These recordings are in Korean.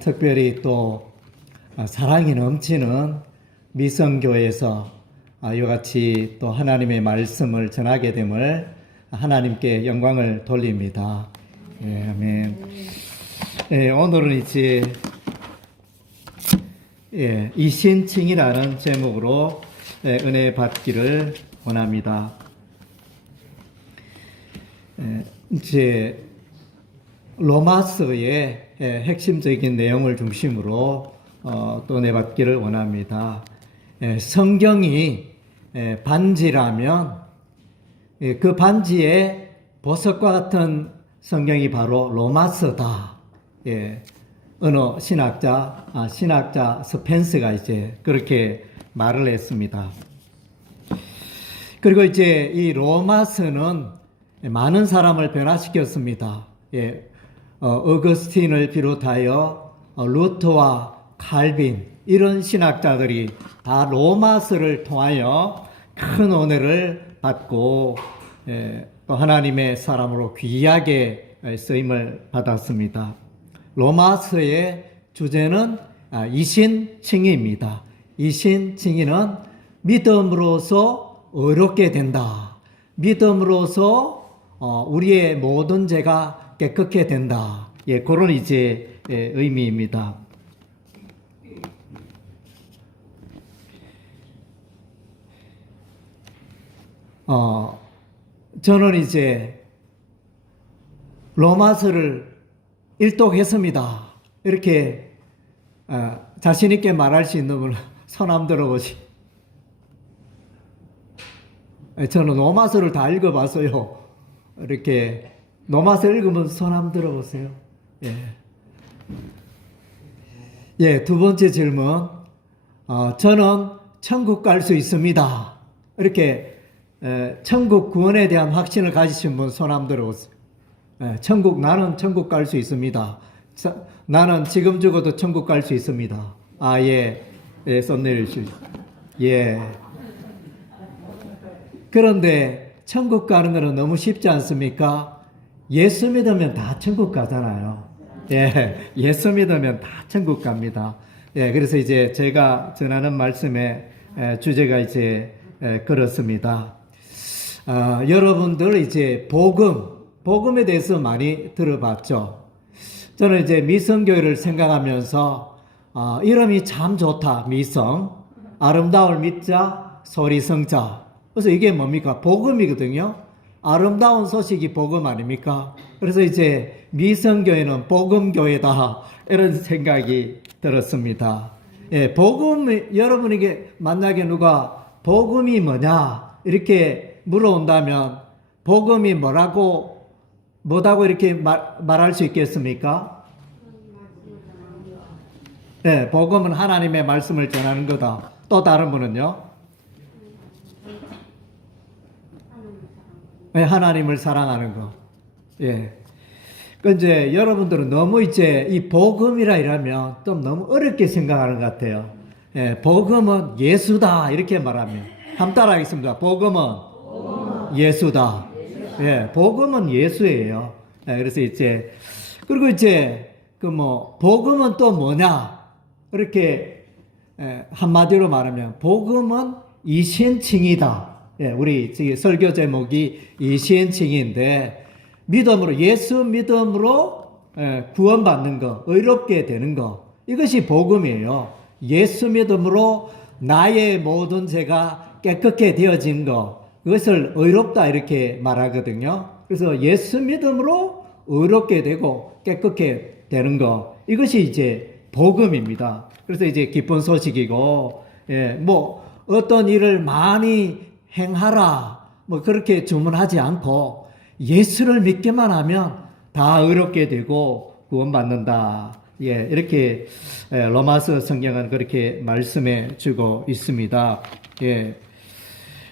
특별히 또 사랑이 넘치는 미성교회에서 이와 같이 또 하나님의 말씀을 전하게 됨을 하나님께 영광을 돌립니다. 예, 아멘. 예, 오늘은 이제 이신칭이라는 제목으로 은혜 받기를 원합니다. 이제 로마서의 핵심적인 내용을 중심으로 또 은혜 받기를 원합니다. 성경이 반지라면 그 반지에 보석과 같은 성경이 바로 로마서다. 어느 신학자 스펜스가 이제 그렇게 말을 했습니다. 그리고 이제 이 로마서는 많은 사람을 변화시켰습니다. 어거스틴을 비롯하여 루터와 칼빈 이런 신학자들이 다 로마서를 통하여 큰 은혜를 받고 또 하나님의 사람으로 귀하게 쓰임을 받았습니다. 로마서의 주제는 이신칭의입니다. 이신칭의는 믿음으로서 의롭게 된다. 믿음으로서 우리의 모든 죄가 깨끗게 된다. 그런 이제 의미입니다. 저는 이제 로마서를 일독했습니다. 이렇게 자신 있게 말할 수 있는 분 손 한번 들어보시. 저는 로마서를 다 읽어봤어요. 이렇게 로마서 읽으면 손 한번 들어보세요. 두 번째 질문. 저는 천국 갈 수 있습니다. 이렇게 천국 구원에 대한 확신을 가지신 분 손 한번 들어보세요. 나는 천국 갈 수 있습니다. 나는 지금 죽어도 천국 갈 수 있습니다. 손 내리시죠. 그런데 천국 가는 것은 너무 쉽지 않습니까? 예수 믿으면 다 천국 가잖아요. 예수 믿으면 다 천국 갑니다. 그래서 이제 제가 전하는 말씀의 주제가 이제 그렇습니다. 여러분들 이제 복음에 대해서 많이 들어봤죠. 저는 이제 미성교회를 생각하면서 이름이 참 좋다. 미성, 아름다울 미자, 소리성자. 그래서 이게 뭡니까? 복음이거든요. 아름다운 소식이 복음 아닙니까? 그래서 이제 미성교회는 복음교회다. 이런 생각이 들었습니다. 여러분에게 만약에 누가 복음이 뭐냐? 이렇게 물어온다면 복음이 뭐라고 이렇게 말할 수 있겠습니까? 복음은 하나님의 말씀을 전하는 거다. 또 다른 분은요? 하나님을 사랑하는 거. 이제 여러분들은 너무 이제 이 복음이라 이러면 좀 너무 어렵게 생각하는 것 같아요. 복음은 예수다. 이렇게 말하면. 한번 따라하겠습니다. 복음은 예수다. 복음은 예수예요. 그래서 이제, 그리고 이제, 복음은 또 뭐냐? 이렇게, 한마디로 말하면, 복음은 이신칭이다. 우리 설교 제목이 이신칭인데, 예수 믿음으로 구원받는 거, 의롭게 되는 거, 이것이 복음이에요. 예수 믿음으로 나의 모든 죄가 깨끗게 되어진 거, 그것을 의롭다 이렇게 말하거든요. 그래서 예수 믿음으로 의롭게 되고 깨끗게 되는 거, 이것이 이제 복음입니다. 그래서 이제 기쁜 소식이고, 어떤 일을 많이 행하라, 그렇게 주문하지 않고 예수를 믿기만 하면 다 의롭게 되고 구원받는다. 이렇게 로마서 성경은 그렇게 말씀해 주고 있습니다.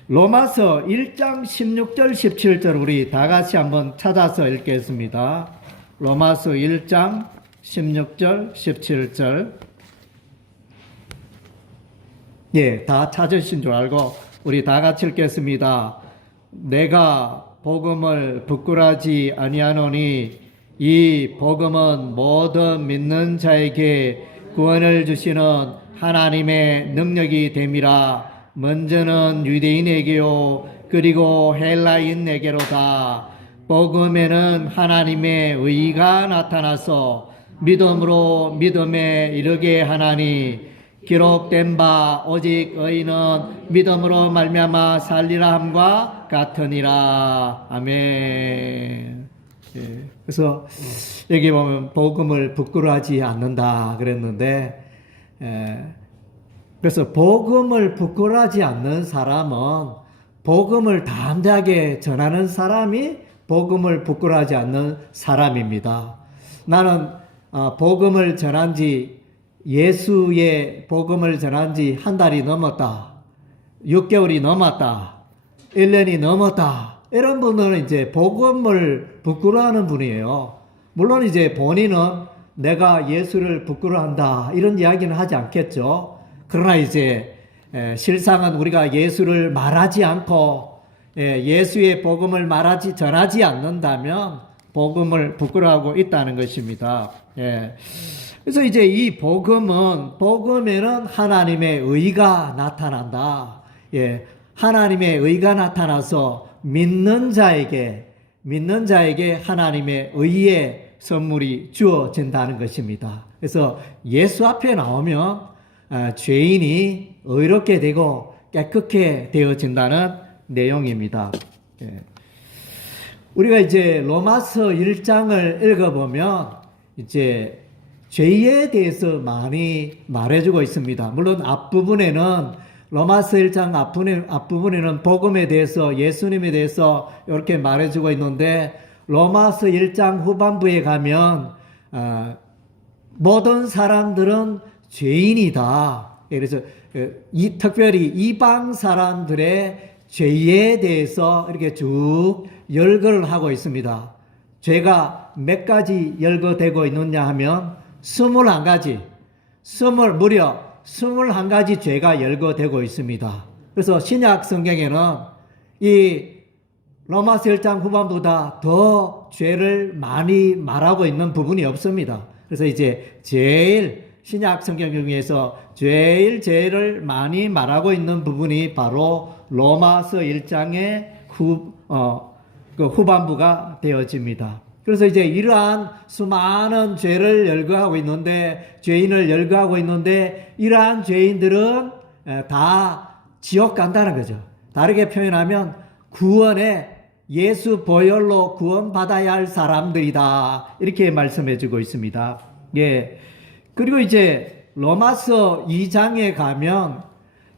로마서 1장 16절 17절 우리 다 같이 한번 찾아서 읽겠습니다. 로마서 1장 16절 17절 다 찾으신 줄 알고 우리 다 같이 읽겠습니다. 내가 복음을 부끄러워하지 아니하노니 이 복음은 모든 믿는 자에게 구원을 주시는 하나님의 능력이 됨이라. 먼저는 유대인에게요 그리고 헬라인에게로다. 복음에는 하나님의 의가 나타나서 믿음으로 믿음에 이르게 하나니 기록된 바 오직 의인은 믿음으로 말미암아 살리라 함과 같으니라. 아멘. 예, 그래서 여기 보면 복음을 부끄러워하지 않는다 그랬는데, 그래서 복음을 부끄러워하지 않는 사람은 복음을 담대하게 전하는 사람이 복음을 부끄러워하지 않는 사람입니다. 나는 복음을 전한 지, 예수의 복음을 전한 지 한 달이 넘었다, 6개월이 넘었다, 1년이 넘었다, 이런 분들은 이제 복음을 부끄러워하는 분이에요. 물론 이제 본인은 내가 예수를 부끄러워한다 이런 이야기는 하지 않겠죠. 그러나 이제 실상은 우리가 예수를 말하지 않고 예수의 복음을 전하지 않는다면 복음을 부끄러워하고 있다는 것입니다. 그래서 이제 이 복음에는 하나님의 의가 나타난다. 하나님의 의가 나타나서 믿는 자에게 하나님의 의의 선물이 주어진다는 것입니다. 그래서 예수 앞에 나오면 죄인이 의롭게 되고 깨끗게 되어진다는 내용입니다. 우리가 이제 로마서 1장을 읽어보면 이제 죄에 대해서 많이 말해주고 있습니다. 물론 앞부분에는 로마서 1장 앞부분에는 복음에 대해서, 예수님에 대해서 이렇게 말해주고 있는데, 로마서 1장 후반부에 가면 모든 사람들은 죄인이다. 그래서 특별히 이방 사람들의 죄에 대해서 이렇게 쭉 열거를 하고 있습니다. 죄가 몇 가지 열거되고 있느냐 하면 21가지, 무려 21가지 죄가 열거되고 있습니다. 그래서 신약 성경에는 이 로마서 1장 후반보다 더 죄를 많이 말하고 있는 부분이 없습니다. 그래서 이제 신약 성경 중에서 제일 죄를 많이 말하고 있는 부분이 바로 로마서 1장의 후반부가 되어집니다. 그래서 이제 이러한 수많은 죄인을 열거하고 있는데 이러한 죄인들은 다 지옥 간다는 거죠. 다르게 표현하면 구원에 예수 보혈로 구원받아야 할 사람들이다, 이렇게 말씀해주고 있습니다. 그리고 이제 로마서 2장에 가면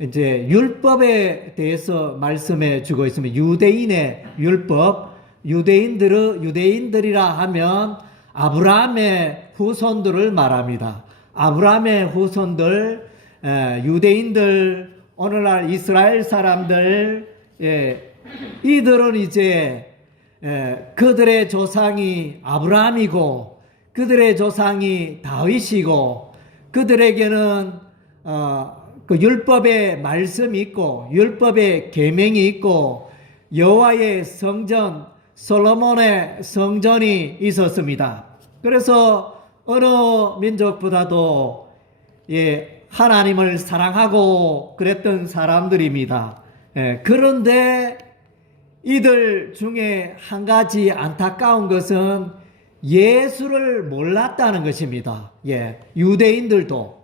이제 율법에 대해서 말씀해주고 있습니다. 유대인의 율법, 유대인들이라 하면 아브라함의 후손들을 말합니다. 아브라함의 후손들, 유대인들, 오늘날 이스라엘 사람들, 이들은 이제 그들의 조상이 아브라함이고 그들의 조상이 다윗이고 그들에게는 그 율법의 말씀이 있고 율법의 계명이 있고 여호와의 성전, 솔로몬의 성전이 있었습니다. 그래서 어느 민족보다도 하나님을 사랑하고 그랬던 사람들입니다. 그런데 이들 중에 한 가지 안타까운 것은 예수를 몰랐다는 것입니다. 유대인들도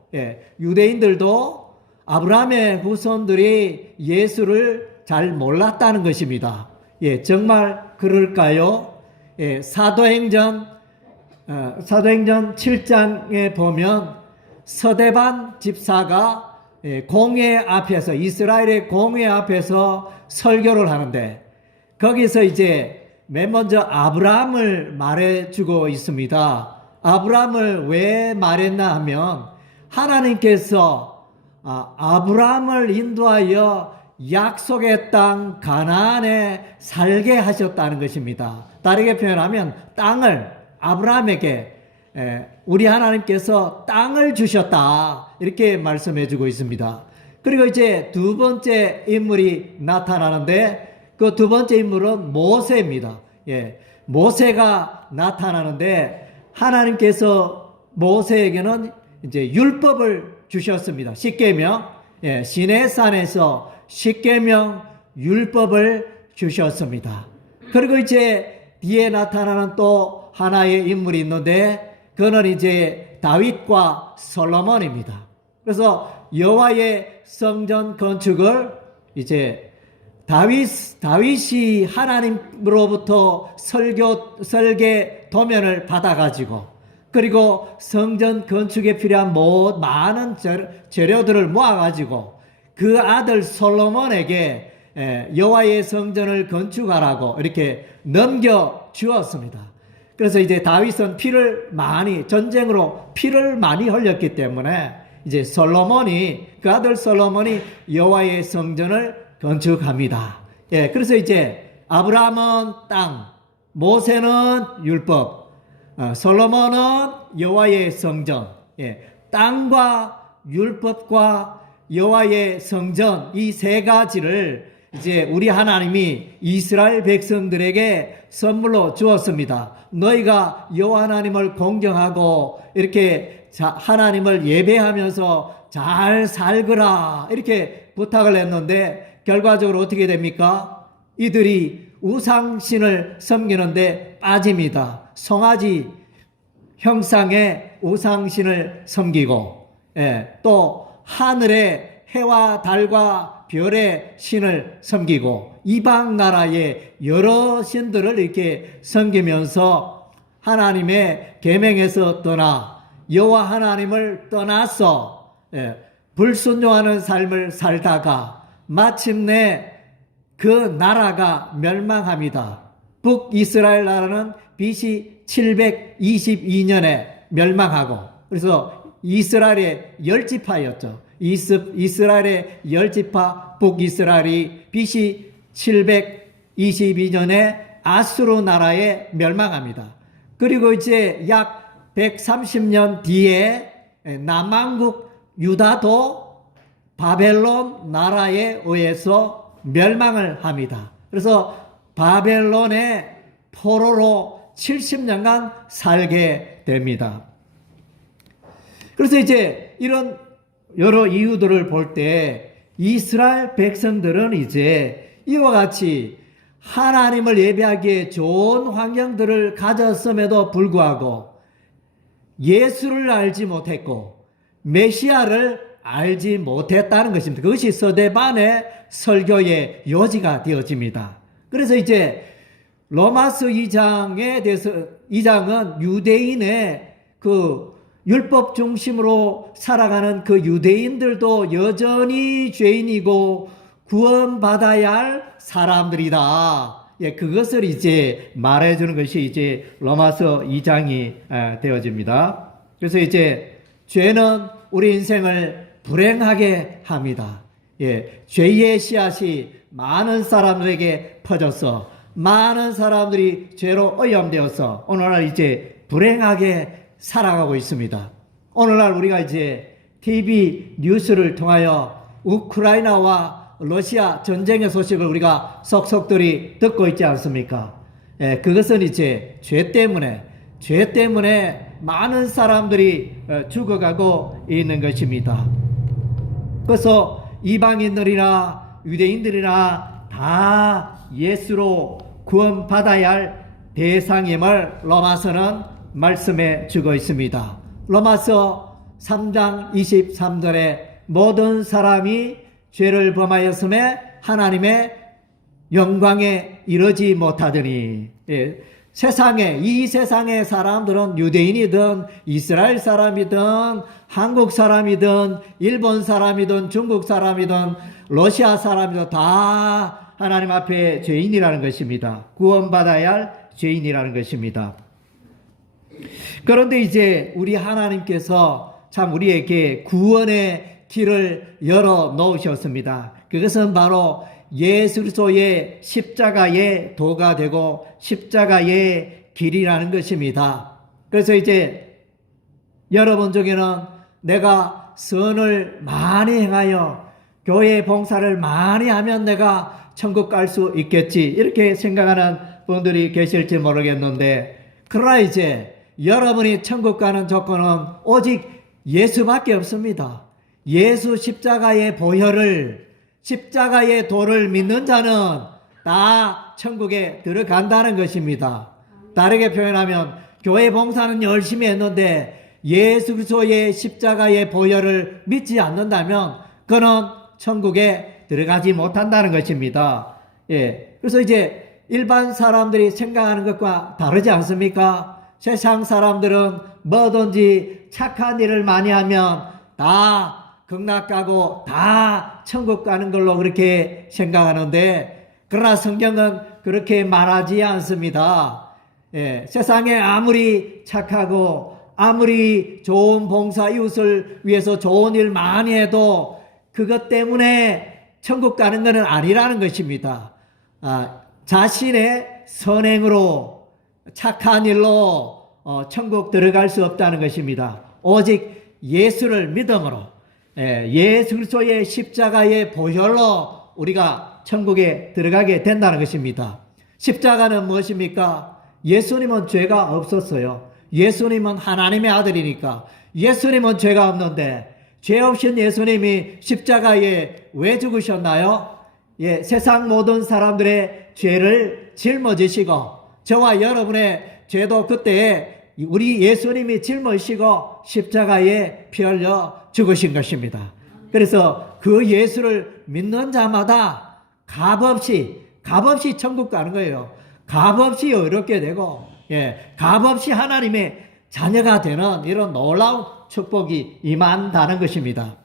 아브라함의 후손들이 예수를 잘 몰랐다는 것입니다. 정말 그럴까요? 사도행전 7장에 보면 서대반 집사가 공회 앞에서, 이스라엘의 공회 앞에서 설교를 하는데 거기서 이제 맨 먼저 아브라함을 말해주고 있습니다. 아브라함을 왜 말했나 하면 하나님께서 아브라함을 인도하여 약속의 땅 가나안에 살게 하셨다는 것입니다. 다르게 표현하면 땅을 아브라함에게 우리 하나님께서 땅을 주셨다, 이렇게 말씀해 주고 있습니다. 그리고 이제 두 번째 인물이 나타나는데 그 두 번째 인물은 모세입니다. 모세가 나타나는데 하나님께서 모세에게는 이제 율법을 주셨습니다. 십계명, 시내산에서 십계명 율법을 주셨습니다. 그리고 이제 뒤에 나타나는 또 하나의 인물이 있는데 그는 이제 다윗과 솔로몬입니다. 그래서 여호와의 성전 건축을 이제 다윗이 하나님으로부터 설계 도면을 받아가지고 그리고 성전 건축에 필요한 많은 재료들을 모아가지고 그 아들 솔로몬에게 여호와의 성전을 건축하라고 이렇게 넘겨 주었습니다. 그래서 이제 다윗은 전쟁으로 피를 많이 흘렸기 때문에 이제 그 아들 솔로몬이 여호와의 성전을 건축합니다. 그래서 이제 아브라함은 땅, 모세는 율법, 솔로몬은 여호와의 성전, 땅과 율법과 여호와의 성전 이 세 가지를 이제 우리 하나님이 이스라엘 백성들에게 선물로 주었습니다. 너희가 여호와 하나님을 공경하고 이렇게 하나님을 예배하면서 잘 살거라 이렇게 부탁을 했는데 결과적으로 어떻게 됩니까? 이들이 우상신을 섬기는데 빠집니다. 송아지 형상의 우상신을 섬기고 또 하늘의 해와 달과 별의 신을 섬기고 이방 나라의 여러 신들을 이렇게 섬기면서 하나님의 계명에서 떠나 여호와 하나님을 떠나서 불순종하는 삶을 살다가 마침내 그 나라가 멸망합니다. 북이스라엘 나라는 BC 722년에 멸망하고 그래서 이스라엘의 10지파였죠. 이스라엘의 10지파 북이스라엘이 BC 722년에 아수르 나라에 멸망합니다. 그리고 이제 약 130년 뒤에 남왕국 유다도 바벨론 나라에 의해서 멸망을 합니다. 그래서 바벨론의 포로로 70년간 살게 됩니다. 그래서 이제 이런 여러 이유들을 볼 때 이스라엘 백성들은 이제 이와 같이 하나님을 예배하기에 좋은 환경들을 가졌음에도 불구하고 예수를 알지 못했고 메시아를 알지 못했다는 것입니다. 그것이 스데반의 설교의 요지가 되어집니다. 그래서 이제 로마서 2장은 유대인의 그 율법 중심으로 살아가는 그 유대인들도 여전히 죄인이고 구원받아야 할 사람들이다. 그것을 이제 말해주는 것이 이제 로마서 2장이 되어집니다. 그래서 이제 죄는 우리 인생을 불행하게 합니다. 죄의 씨앗이 많은 사람들에게 퍼져서 많은 사람들이 죄로 오염되어서 오늘날 이제 불행하게 살아가고 있습니다. 오늘날 우리가 이제 TV 뉴스를 통하여 우크라이나와 러시아 전쟁의 소식을 우리가 속속들이 듣고 있지 않습니까? 그것은 이제 죄 때문에 많은 사람들이 죽어가고 있는 것입니다. 그래서 이방인들이나 유대인들이나 다 예수로 구원받아야 할 대상임을 로마서는 말씀해 주고 있습니다. 로마서 3장 23절에 모든 사람이 죄를 범하였음에 하나님의 영광에 이르지 못하더니 이 세상의 사람들은 유대인이든 이스라엘 사람이든 한국 사람이든 일본 사람이든 중국 사람이든 러시아 사람이든 다 하나님 앞에 죄인이라는 것입니다. 구원받아야 할 죄인이라는 것입니다. 그런데 이제 우리 하나님께서 참 우리에게 구원의 길을 열어 놓으셨습니다. 그것은 바로 예수 그리스도의 십자가의 도가 되고 십자가의 길이라는 것입니다. 그래서 이제 여러분 중에는 내가 선을 많이 행하여 교회 봉사를 많이 하면 내가 천국 갈 수 있겠지 이렇게 생각하는 분들이 계실지 모르겠는데, 그러나 이제 여러분이 천국 가는 조건은 오직 예수밖에 없습니다. 예수 십자가의 보혈을, 십자가의 도를 믿는 자는 다 천국에 들어간다는 것입니다. 다르게 표현하면 교회 봉사는 열심히 했는데 예수 그리스도의 십자가의 보혈을 믿지 않는다면 그는 천국에 들어가지 못한다는 것입니다. 예. 그래서 이제 일반 사람들이 생각하는 것과 다르지 않습니까? 세상 사람들은 뭐든지 착한 일을 많이 하면 다 극락 가고 다 천국 가는 걸로 그렇게 생각하는데, 그러나 성경은 그렇게 말하지 않습니다. 예, 세상에 아무리 착하고 아무리 좋은 봉사, 이웃을 위해서 좋은 일 많이 해도 그것 때문에 천국 가는 것은 아니라는 것입니다. 자신의 선행으로, 착한 일로 천국 들어갈 수 없다는 것입니다. 오직 예수를 믿음으로, 예수 그리스도의 십자가의 보혈로 우리가 천국에 들어가게 된다는 것입니다. 십자가는 무엇입니까? 예수님은 죄가 없었어요. 예수님은 하나님의 아들이니까. 예수님은 죄가 없는데 죄 없인 예수님이 십자가에 왜 죽으셨나요? 예, 세상 모든 사람들의 죄를 짊어지시고 저와 여러분의 죄도 그때에 우리 예수님이 짊어지시고 십자가에 피 흘려 죽으신 것입니다. 그래서 그 예수를 믿는 자마다 값없이 천국 가는 거예요. 값없이 의롭게 되고, 값없이 하나님의 자녀가 되는 이런 놀라운 축복이 임한다는 것입니다.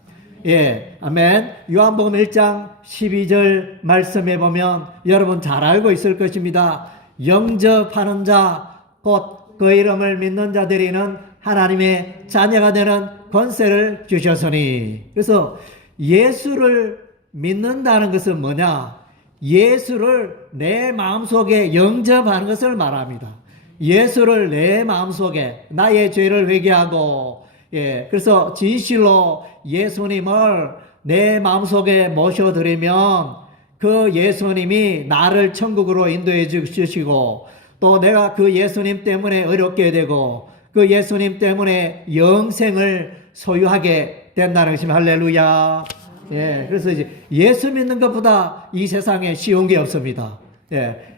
아멘. 요한복음 1장 12절 말씀에 보면 여러분 잘 알고 있을 것입니다. 영접하는 자, 곧 그 이름을 믿는 자들이는 하나님의 자녀가 되는 권세를 주셨으니. 그래서 예수를 믿는다는 것은 뭐냐? 예수를 내 마음속에 영접하는 것을 말합니다. 예수를 내 마음속에, 나의 죄를 회개하고, 그래서 진실로 예수님을 내 마음속에 모셔드리면 그 예수님이 나를 천국으로 인도해 주시고, 또 내가 그 예수님 때문에 어렵게 되고 그 예수님 때문에 영생을 소유하게 된다는 것입니다. 할렐루야. 그래서 이제 예수 믿는 것보다 이 세상에 쉬운 게 없습니다.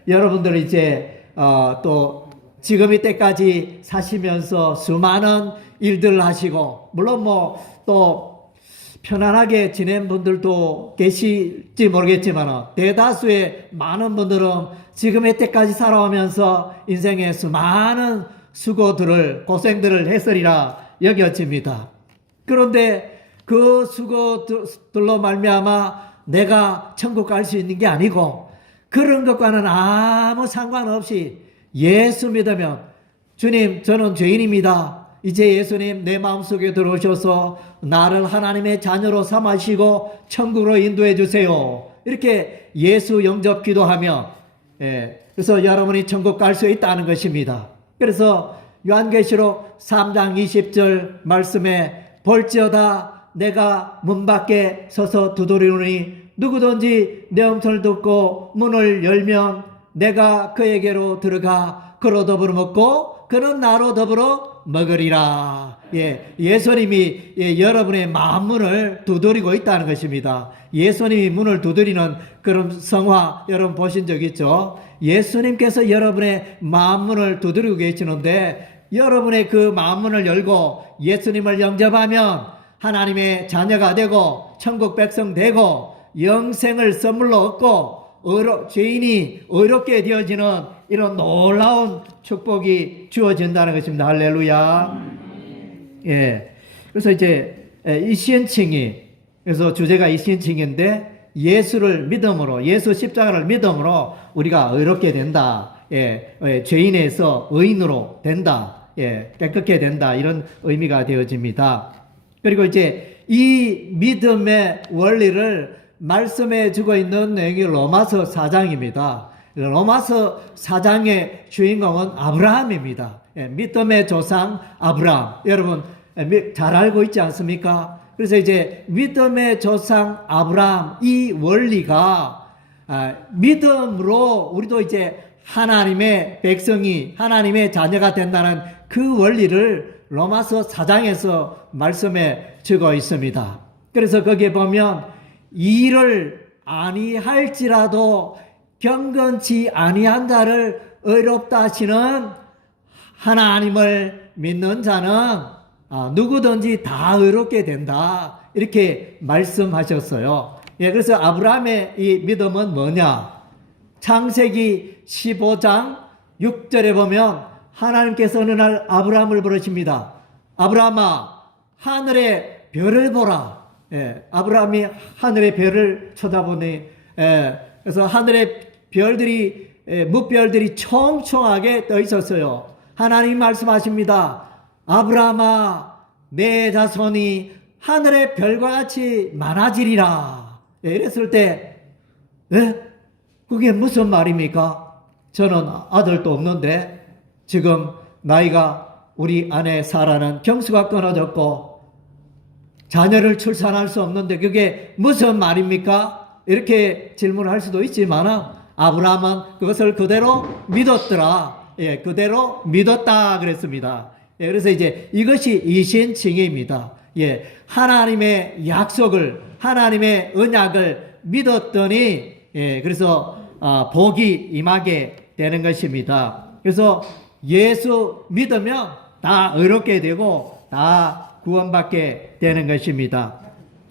여러분들 이제 또 지금 이때까지 사시면서 수많은 일들을 하시고, 물론 뭐 또 편안하게 지낸 분들도 계실지 모르겠지만 대다수의 많은 분들은 지금 이때까지 살아오면서 인생의 수많은 수고들을, 고생들을 했으리라 여겨집니다. 그런데 그 수고들로 말미암아 내가 천국 갈 수 있는 게 아니고, 그런 것과는 아무 상관없이 예수 믿으면, 주님 저는 죄인입니다. 이제 예수님 내 마음속에 들어오셔서 나를 하나님의 자녀로 삼으시고 천국으로 인도해 주세요. 이렇게 예수 영접 기도하면, 그래서 여러분이 천국 갈 수 있다는 것입니다. 그래서 요한계시록 3장 20절 말씀에 볼지어다 내가 문 밖에 서서 두드리노니 누구든지 내 음성을 듣고 문을 열면 내가 그에게로 들어가 그로 더불어 먹고 그는 나로 더불어 먹으리라. 예수님이 여러분의 마음 문을 두드리고 있다는 것입니다. 예수님이 문을 두드리는 그런 성화 여러분 보신 적 있죠? 예수님께서 여러분의 마음 문을 두드리고 계시는데, 여러분의 그 마음 문을 열고 예수님을 영접하면 하나님의 자녀가 되고 천국 백성 되고 영생을 선물로 얻고 죄인이 의롭게 되어지는 이런 놀라운 축복이 주어진다는 것입니다. 할렐루야. 그래서 이제 이 시인칭이, 그래서 주제가 이 시인칭인데, 예수를 믿음으로, 예수 십자가를 믿음으로 우리가 의롭게 된다. 죄인에서 의인으로 된다. 깨끗게 된다. 이런 의미가 되어집니다. 그리고 이제 이 믿음의 원리를 말씀해 주고 있는 내용이 로마서 4장입니다. 로마서 4장의 주인공은 아브라함입니다. 믿음의 조상 아브라함. 여러분 잘 알고 있지 않습니까? 그래서 이제 믿음의 조상 아브라함, 이 원리가 믿음으로 우리도 이제 하나님의 백성이 하나님의 자녀가 된다는 그 원리를 로마서 4장에서 말씀에 적어 있습니다. 그래서 거기에 보면 일을 아니할지라도 경건치 아니한 자를 의롭다 하시는 하나님을 믿는 자는 누구든지 다 의롭게 된다, 이렇게 말씀하셨어요. 예, 그래서 아브라함의 이 믿음은 뭐냐? 창세기 15장 6절에 보면 하나님께서 어느 날 아브라함을 부르십니다. 아브라함아, 하늘의 별을 보라. 예, 아브라함이 하늘의 별을 쳐다보니, 그래서 하늘의 별들이, 무별들이 총총하게 떠 있었어요. 하나님 말씀하십니다. 아브라함아, 내 자손이 하늘의 별과 같이 많아지리라. 예, 이랬을 때, 그게 무슨 말입니까? 저는 아들도 없는데 지금 나이가, 우리 아내 사라는 경수가 끊어졌고 자녀를 출산할 수 없는데 그게 무슨 말입니까? 이렇게 질문할 수도 있지만 아브라함은 그것을 그대로 믿었더라. 예, 그대로 믿었다 그랬습니다. 예, 그래서 이제 이것이 이신칭의입니다. 예, 하나님의 약속을, 하나님의 언약을 믿었더니, 예, 그래서 복이 임하게 되는 것입니다. 그래서 예수 믿으면 다 의롭게 되고 다 구원받게 되는 것입니다.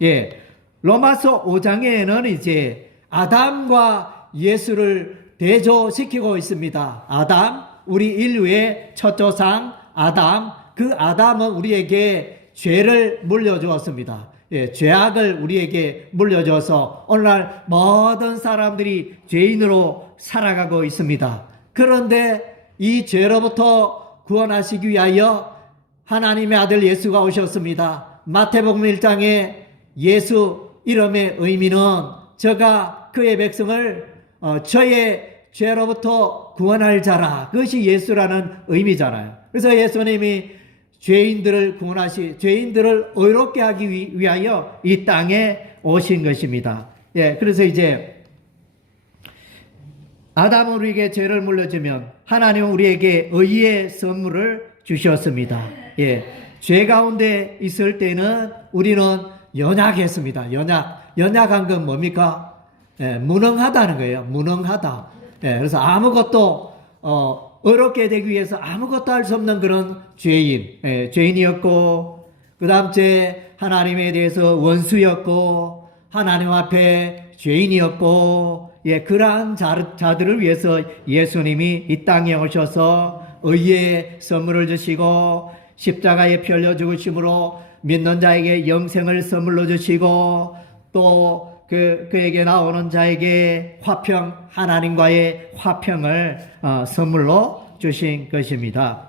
예, 로마서 5장에는 이제 아담과 예수를 대조시키고 있습니다. 아담, 우리 인류의 첫 조상 아담, 그 아담은 우리에게 죄를 물려주었습니다. 예, 죄악을 우리에게 물려줘서 오늘날 모든 사람들이 죄인으로 살아가고 있습니다. 그런데 이 죄로부터 구원하시기 위하여 하나님의 아들 예수가 오셨습니다. 마태복음 1장에 예수 이름의 의미는 저가 그의 백성을 저의 죄로부터 구원할 자라, 그것이 예수라는 의미잖아요. 그래서 예수님이 죄인들을 죄인들을 의롭게 하기 위하여 이 땅에 오신 것입니다. 예, 그래서 이제 아담은 우리에게 죄를 물려주면 하나님은 우리에게 의의 선물을 주셨습니다. 예, 죄 가운데 있을 때는 우리는 연약했습니다. 연약한 건 뭡니까? 예, 무능하다는 거예요. 무능하다. 예, 그래서 아무것도 의롭게 되기 위해서 아무것도 할 수 없는 그런 죄인, 죄인이었고, 그 다음째 하나님에 대해서 원수였고, 하나님 앞에 죄인이었고, 예, 그러한 자들을 위해서 예수님이 이 땅에 오셔서 의의 선물을 주시고, 십자가에 피 흘려 죽으심으로 믿는 자에게 영생을 선물로 주시고, 또 그에게 나오는 자에게 화평, 하나님과의 화평을 선물로 주신 것입니다.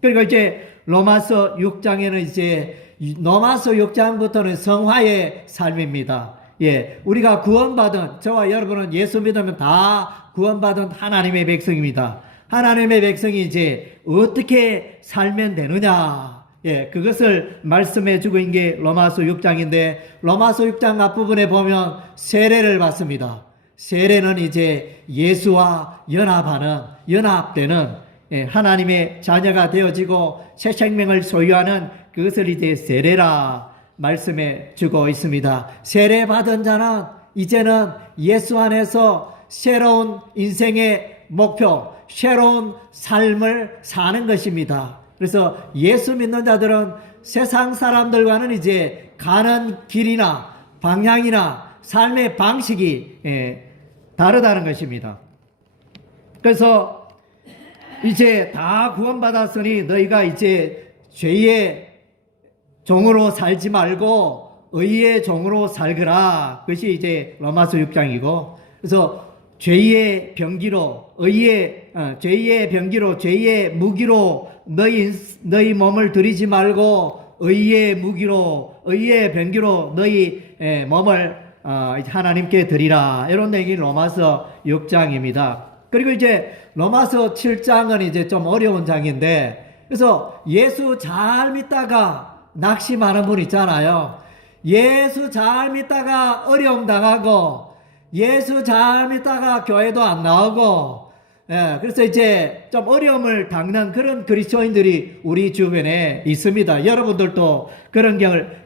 그리고 이제 로마서 6장에는 이제 로마서 6장부터는 성화의 삶입니다. 예, 우리가 구원받은, 저와 여러분은 예수 믿으면 다 구원받은 하나님의 백성입니다. 하나님의 백성이 이제 어떻게 살면 되느냐? 예, 그것을 말씀해 주고 있는 게 로마서 6장인데, 로마서 6장 앞부분에 보면 세례를 받습니다. 세례는 이제 예수와 연합되는, 예, 하나님의 자녀가 되어지고 새 생명을 소유하는 그것을 이제 세례라 말씀해 주고 있습니다. 세례 받은 자는 이제는 예수 안에서 새로운 인생의 목표, 새로운 삶을 사는 것입니다. 그래서 예수 믿는 자들은 세상 사람들과는 이제 가는 길이나 방향이나 삶의 방식이 다르다는 것입니다. 그래서 이제 다 구원받았으니 너희가 이제 죄의 종으로 살지 말고 의의 종으로 살거라. 그것이 이제 로마서 6장이고, 그래서 죄의 병기로 죄의 무기로 너희 몸을 들이지 말고 의의 무기로, 의의 병기로 너희 몸을 하나님께 드리라. 이런 내용이 로마서 6장입니다. 그리고 이제 로마서 7장은 이제 좀 어려운 장인데, 그래서 예수 잘 믿다가 낙심하는 분 있잖아요. 예수 잘 믿다가 어려움 당하고, 예수 잘 믿다가 교회도 안 나오고, 예, 그래서 이제 좀 어려움을 겪는 그런 그리스도인들이 우리 주변에 있습니다. 여러분들도 그런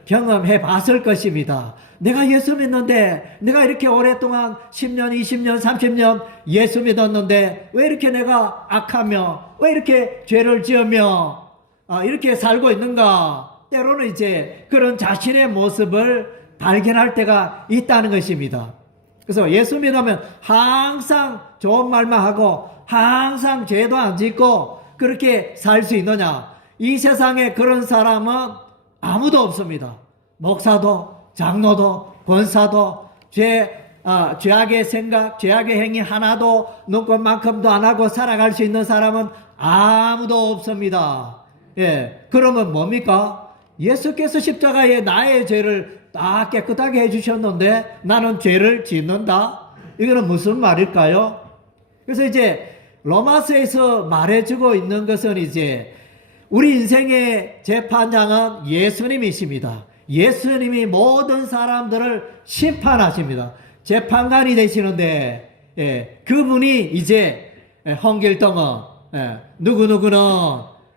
경험해 봤을 것입니다. 내가 예수 믿는데, 내가 이렇게 오랫동안 10년, 20년, 30년 예수 믿었는데, 왜 이렇게 내가 악하며, 왜 이렇게 죄를 지으며, 이렇게 살고 있는가? 때로는 이제 그런 자신의 모습을 발견할 때가 있다는 것입니다. 그래서 예수 믿으면 항상 좋은 말만 하고 항상 죄도 안 짓고 그렇게 살 수 있느냐? 이 세상에 그런 사람은 아무도 없습니다. 목사도, 장로도, 권사도 죄악의 생각, 죄악의 행위 하나도 눈꽃만큼도 안 하고 살아갈 수 있는 사람은 아무도 없습니다. 예, 그러면 뭡니까? 예수께서 십자가에 나의 죄를 다 깨끗하게 해주셨는데 나는 죄를 짓는다? 이거는 무슨 말일까요? 그래서 이제 로마서에서 말해주고 있는 것은 이제 우리 인생의 재판장은 예수님이십니다. 예수님이 모든 사람들을 심판하십니다. 재판관이 되시는데, 예, 그분이 이제 헌길동은 누구누구는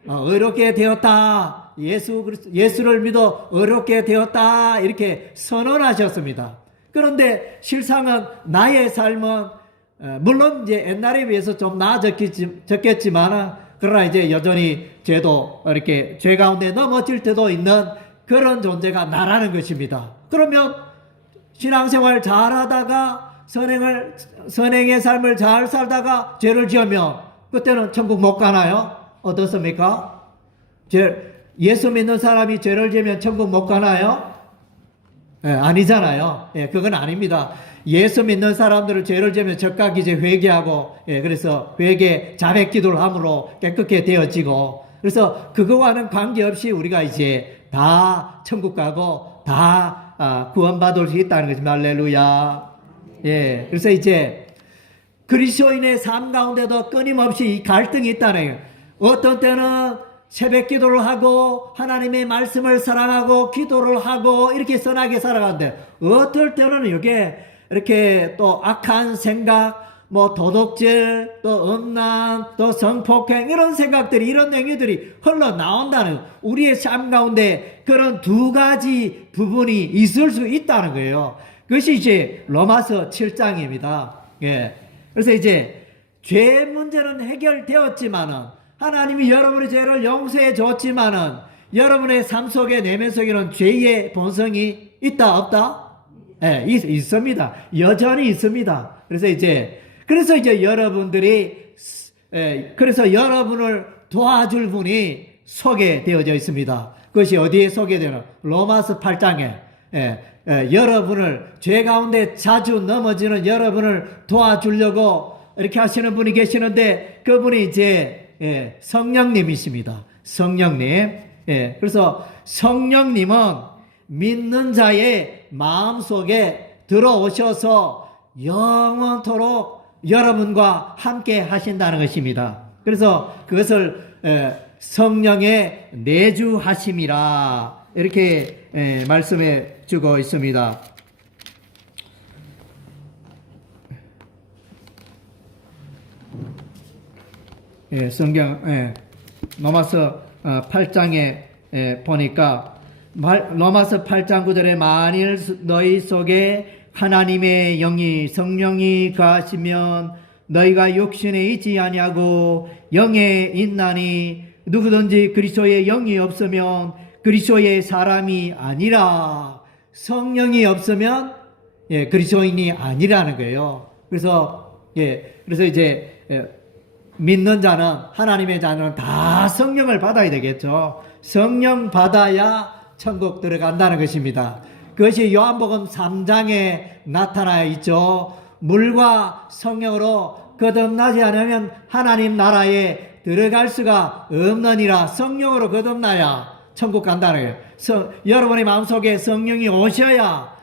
의롭게 되었다. 예수를 믿어 의롭게 되었다. 이렇게 선언하셨습니다. 그런데 실상은 나의 삶은 물론 이제 옛날에 비해서 좀 나아졌겠지만 그러나 이제 여전히 죄도 이렇게 죄 가운데 넘어질 때도 있는 그런 존재가 나라는 것입니다. 그러면 신앙생활 잘 하다가 선행의 삶을 잘 살다가 죄를 지으면 그때는 천국 못 가나요? 어떻습니까? 예수 믿는 사람이 죄를 지으면 천국 못 가나요? 예, 아니잖아요. 예, 그건 아닙니다. 예수 믿는 사람들을 죄를 지으면 즉각 이제 회개하고, 예, 그래서 회개 자백 기도를 함으로 깨끗게 되어지고, 그래서 그거와는 관계없이 우리가 이제 다 천국 가고 다 구원받을 수 있다는 것입니다. 할렐루야. 예, 그래서 이제 그리스도인의 삶 가운데도 끊임없이 이 갈등이 있다는 거예요. 어떤 때는 새벽 기도를 하고 하나님의 말씀을 사랑하고 기도를 하고 이렇게 선하게 살아가는데 어떨 때는 이게 이렇게 또 악한 생각, 뭐 도둑질, 또 음란, 또 성폭행 이런 생각들이 이런 행위들이 흘러나온다는 우리의 삶 가운데 그런 두 가지 부분이 있을 수 있다는 거예요. 그것이 이제 로마서 7장입니다. 예. 그래서 이제 죄 문제는 해결되었지만은 하나님이 여러분의 죄를 용서해 줬지만은 여러분의 삶 속에 내면 속에는 죄의 본성이 있다 없다? 예, 있습니다. 여전히 있습니다. 그래서 이제 여러분들이 그래서 여러분을 도와줄 분이 소개되어져 있습니다. 그것이 어디에 소개되나? 로마서 8장에 여러분을 죄 가운데 자주 넘어지는 여러분을 도와주려고 이렇게 하시는 분이 계시는데 그분이 이제 성령님이십니다. 성령님. 그래서 성령님은 믿는 자의 마음속에 들어오셔서 영원토록 여러분과 함께 하신다는 것입니다. 그래서 그것을 성령의 내주하심이라 이렇게 말씀해 주고 있습니다. 성경 로마서 8장에 보니까 로마서 8장 9절에 만일 너희 속에 하나님의 영이 성령이 거하시면 너희가 육신에 있지 아니하고 영에 있나니 누구든지 그리스도의 영이 없으면 그리스도의 사람이 아니라. 성령이 없으면 그리스도인이 아니라는 거예요. 그래서 이제 믿는 자는 하나님의 자는 다 성령을 받아야 되겠죠. 성령 받아야 천국 들어간다는 것입니다. 그것이 요한복음 3장에 나타나 있죠. 물과 성령으로 거듭나지 않으면 하나님 나라에 들어갈 수가 없느니라. 성령으로 거듭나야 천국 간다는 거예요. 여러분의 마음속에 성령이 오셔야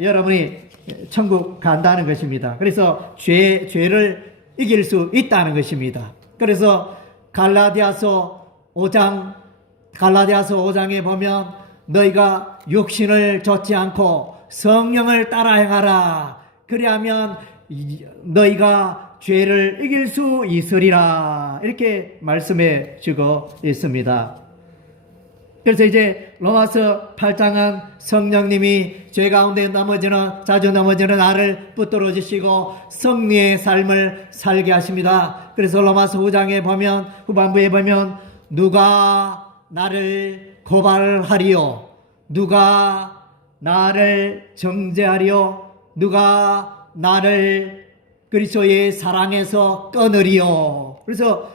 여러분이 천국 간다는 것입니다. 그래서 죄를 이길 수 있다는 것입니다. 그래서 갈라디아서 5장에 보면 너희가 육신을 좇지 않고 성령을 따라 행하라. 그리하면 너희가 죄를 이길 수 있으리라. 이렇게 말씀해 주고 있습니다. 그래서 이제 로마서 8장은 성령님이 죄 가운데 자주 넘어지는 나를 붙들어 주시고 승리의 삶을 살게 하십니다. 그래서 로마서 9장에 보면, 후반부에 보면, 누가 나를 고발하리요? 누가 나를 정죄하리요? 누가 나를 그리스도의 사랑에서 끊으리요? 그래서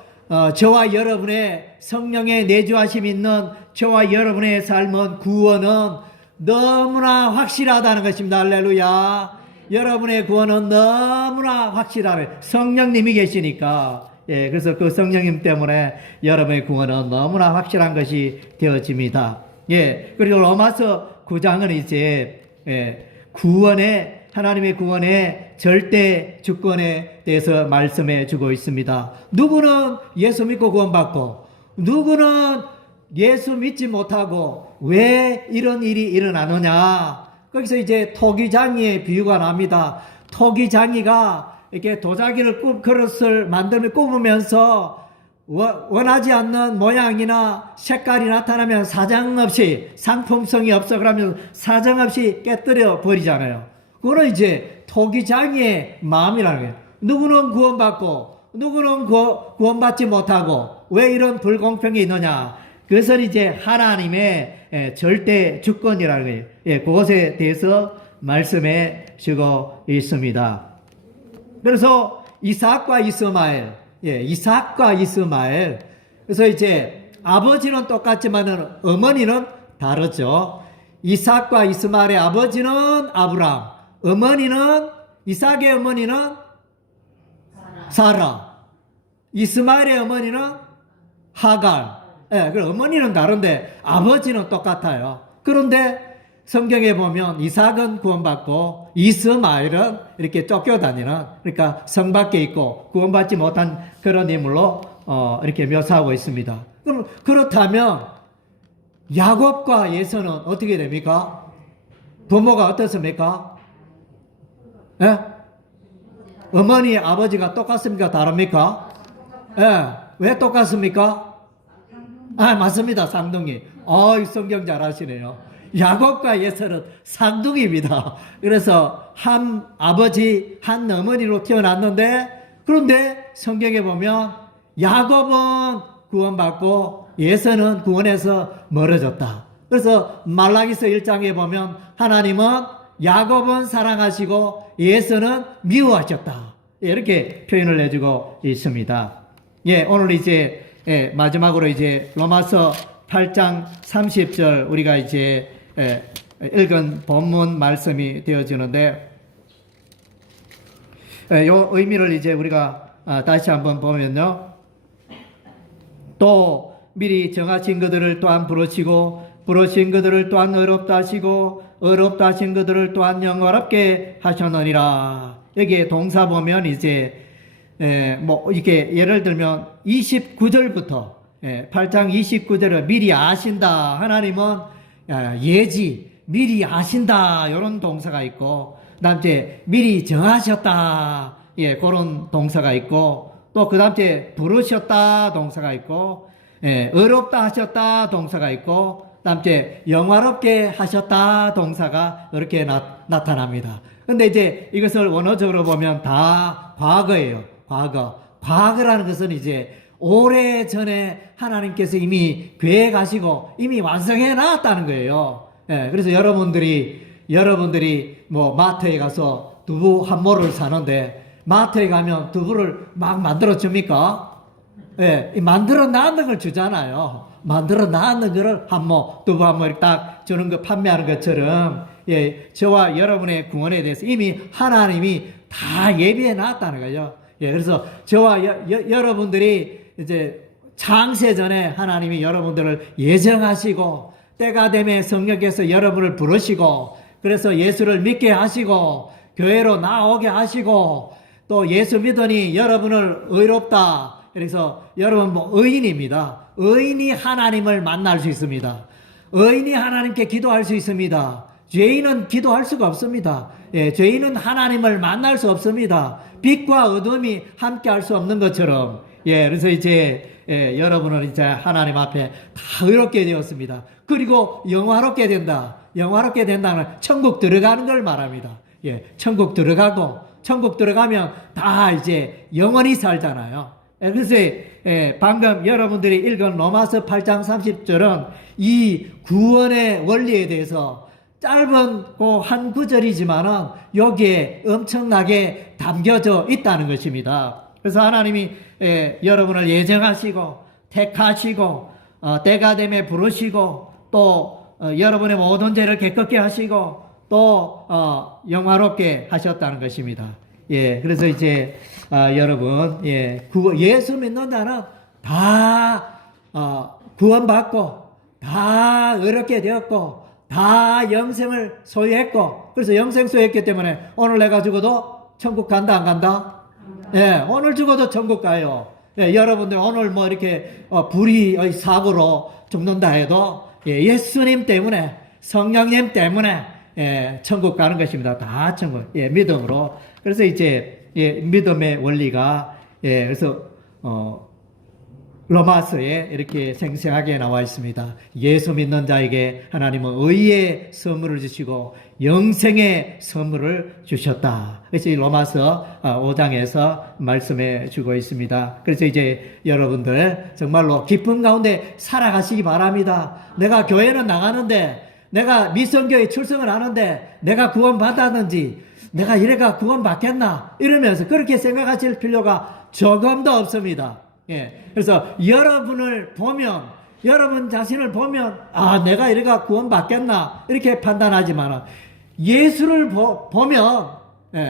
저와 여러분의 성령의 내주하심 있는 저와 여러분의 삶은, 구원은 너무나 확실하다는 것입니다. 할렐루야. 여러분의 구원은 너무나 확실하네. 성령님이 계시니까. 예, 그래서 그 성령님 때문에 여러분의 구원은 너무나 확실한 것이 되어집니다. 예, 그리고 로마서 9장은 이제 하나님의 구원의 절대 주권에 대해서 말씀해 주고 있습니다. 누구는 예수 믿고 구원받고, 누구는 예수 믿지 못하고 왜 이런 일이 일어나느냐. 거기서 이제 토기장이의 비유가 납니다. 토기장이가 이렇게 도자기를 그릇을 굽으면서 원하지 않는 모양이나 색깔이 나타나면 사정없이, 상품성이 없어 그러면 사정없이 깨뜨려 버리잖아요. 그거는 이제 토기장이의 마음이라는 거예요. 누구는 구원받고 누구는 구원받지 못하고 왜 이런 불공평이 있느냐. 그것은 이제 하나님의 절대 주권이라는 거예요. 예, 그것에 대해서 말씀해 주고 있습니다. 그래서 이삭과 이스마엘, 이삭과 이스마엘. 그래서 이제 아버지는 똑같지만 어머니는 다르죠. 이삭과 이스마엘의 아버지는 아브람, 이삭의 어머니는 사라, 이스마엘의 어머니는 하갈. 그 어머니는 다른데 아버지는 똑같아요. 그런데 성경에 보면 이삭은 구원받고 이스마엘은 이렇게 쫓겨다니는, 그러니까 성 밖에 있고 구원받지 못한 그런 인물로 이렇게 묘사하고 있습니다. 그럼 그렇다면 야곱과 예서는 어떻게 됩니까? 부모가 어떻습니까? 예? 어머니 아버지가 똑같습니까? 다릅니까? 왜 똑같습니까? 맞습니다. 쌍둥이. 이 성경 잘 아시네요. 야곱과 예서는 쌍둥이입니다. 그래서 한 아버지, 한 어머니로 태어났는데, 그런데 성경에 보면 야곱은 구원받고 예서는 구원에서 멀어졌다. 그래서 말라기서 1장에 보면 하나님은 야곱은 사랑하시고 예서는 미워하셨다. 이렇게 표현을 해주고 있습니다. 오늘 이제 마지막으로 이제 로마서 8장 30절 우리가 이제 읽은 본문 말씀이 되어지는데, 요 의미를 이제 우리가 다시 한번 보면요. 또 미리 정하신 것들을 또한 부르시고, 부르신 것들을 또한 어렵다 하시고, 어렵다 하신 것들을 또한 영원롭게 하셨느니라. 여기에 동사 보면 이제 이렇게 예를 들면 29절부터 8장 29절을 미리 아신다. 하나님은 예지, 미리 아신다. 이런 동사가 있고, 그 다음에 미리 정하셨다. 그런 동사가 있고, 또 그 다음에 부르셨다. 동사가 있고, 어렵다 하셨다. 동사가 있고, 그 다음에 영화롭게 하셨다. 동사가 이렇게 나타납니다. 근데 이제 이것을 원어적으로 보면 다 과거예요. 과거라는 것은 이제 오래전에 하나님께서 이미 계획하시고 이미 완성해 놨다는 거예요. 그래서 여러분들이 뭐 마트에 가서 두부 한 모를 사는데, 마트에 가면 두부를 막 만들어 줍니까? 만들어 놨는 걸 주잖아요. 만들어 놨는 거를 두부 한 모를 딱 주는 거, 판매하는 것처럼, 저와 여러분의 구원에 대해서 이미 하나님이 다 예비해 놨다는 거예요. 그래서 저와 여러분들이 이제 창세 전에 하나님이 여러분들을 예정하시고, 때가 되면 성령께서 여러분을 부르시고, 그래서 예수를 믿게 하시고, 교회로 나오게 하시고, 또 예수 믿으니 여러분을 의롭다. 그래서 여러분 의인입니다. 의인이 하나님을 만날 수 있습니다. 의인이 하나님께 기도할 수 있습니다. 죄인은 기도할 수가 없습니다. 예, 죄인은 하나님을 만날 수 없습니다. 빛과 어둠이 함께 할 수 없는 것처럼. 예, 그래서 이제 여러분은 이제 하나님 앞에 다 의롭게 되었습니다. 그리고 영화롭게 된다. 영화롭게 된다는 천국 들어가는 걸 말합니다. 예, 천국 들어가고, 천국 들어가면 다 이제 영원히 살잖아요. 그래서 방금 여러분들이 읽은 로마서 8장 30절은 이 구원의 원리에 대해서 짧은 한 구절이지만은 여기에 엄청나게 담겨져 있다는 것입니다. 그래서 하나님이 여러분을 예정하시고 택하시고 때가 되면 부르시고 또 여러분의 모든 죄를 깨끗게 하시고 또 영화롭게 하셨다는 것입니다. 예, 그래서 이제 여러분, 예수 믿는 자는 다 구원받고 다 의롭게 되었고 다 영생을 소유했고, 그래서 영생 소유했기 때문에 오늘 내가 죽어도 천국 간다 안 간다? 예, 오늘 죽어도 천국 가요. 예, 여러분들 오늘 뭐 이렇게 불의의 사고로 죽는다 해도 예수님 때문에, 성령님 때문에 천국 가는 것입니다. 다 천국. 믿음으로. 그래서 이제 믿음의 원리가 그래서 로마서에 이렇게 생생하게 나와 있습니다. 예수 믿는 자에게 하나님은 의의 선물을 주시고 영생의 선물을 주셨다. 그래서 이 로마서 5장에서 말씀해 주고 있습니다. 그래서 이제 여러분들 정말로 기쁨 가운데 살아가시기 바랍니다. 내가 교회는 나가는데, 내가 미성교회 출석을 하는데 내가 구원 받았는지, 내가 이래가 구원 받겠나 이러면서 그렇게 생각하실 필요가 조금도 없습니다. 그래서 여러분을 보면, 여러분 자신을 보면 내가 이래가 구원 받겠나 이렇게 판단하지만 예수를 보면,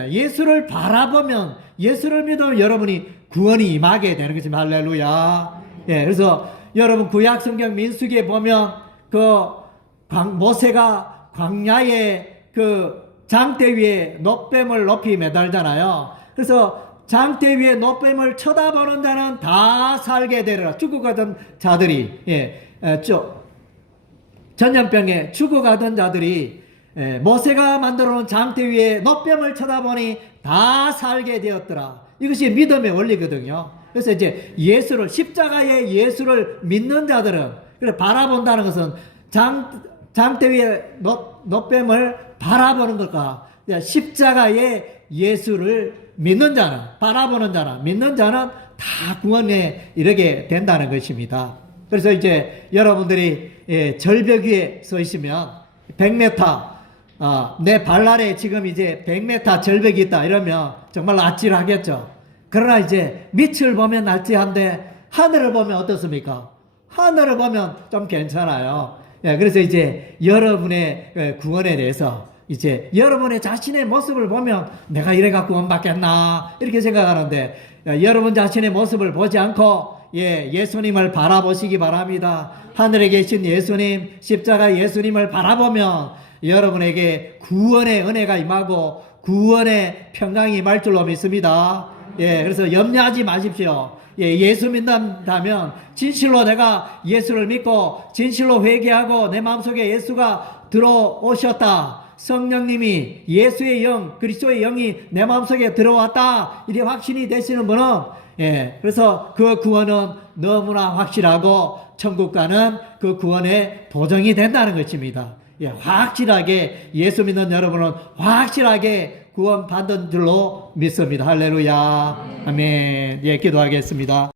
예수를 바라보면, 예수를 믿으면 여러분이 구원이 임하게 되는 것입니다. 할렐루야. 그래서 여러분 구약 성경 민수기에 보면 모세가 광야에 장대 위에 놋뱀을 높이 매달잖아요. 그래서 장대 위에 놋뱀을 쳐다보는 자는 다 살게 되리라. 죽어가던 자들이, 전염병에 죽어가던 자들이 모세가 만들어 놓은 장대 위에 놋뱀을 쳐다보니 다 살게 되었더라. 이것이 믿음의 원리거든요. 그래서 이제 예수를, 십자가의 예수를 믿는 자들은, 그래 바라본다는 것은 장대 위에 놋뱀을 바라보는 것과 십자가의 예수를 믿는 자는, 바라보는 자는, 믿는 자는 다 구원에 이르게 된다는 것입니다. 그래서 이제 여러분들이 절벽 위에 서 있으면 100m, 내 발 아래 지금 이제 100m 절벽이 있다 이러면 정말 아찔하겠죠. 그러나 이제 밑을 보면 아찔한데 하늘을 보면 어떻습니까? 하늘을 보면 좀 괜찮아요. 그래서 이제 여러분의 구원에 대해서 이제 여러분의 자신의 모습을 보면 내가 이래가 구원 받겠나 이렇게 생각하는데, 여러분 자신의 모습을 보지 않고 예수님을 바라보시기 바랍니다. 하늘에 계신 예수님, 십자가 예수님을 바라보면 여러분에게 구원의 은혜가 임하고 구원의 평강이 임할 줄로 믿습니다. 그래서 염려하지 마십시오. 예수 믿는다면 진실로 내가 예수를 믿고 진실로 회개하고 내 마음속에 예수가 들어오셨다, 성령님이, 예수의 영, 그리스도의 영이 내 마음속에 들어왔다, 이게 확신이 되시는 분은 그래서 그 구원은 너무나 확실하고 천국 가는 그 구원의 보증이 된다는 것입니다. 확실하게 예수 믿는 여러분은 확실하게 구원 받은 줄로 믿습니다. 할렐루야. 아멘. 기도하겠습니다.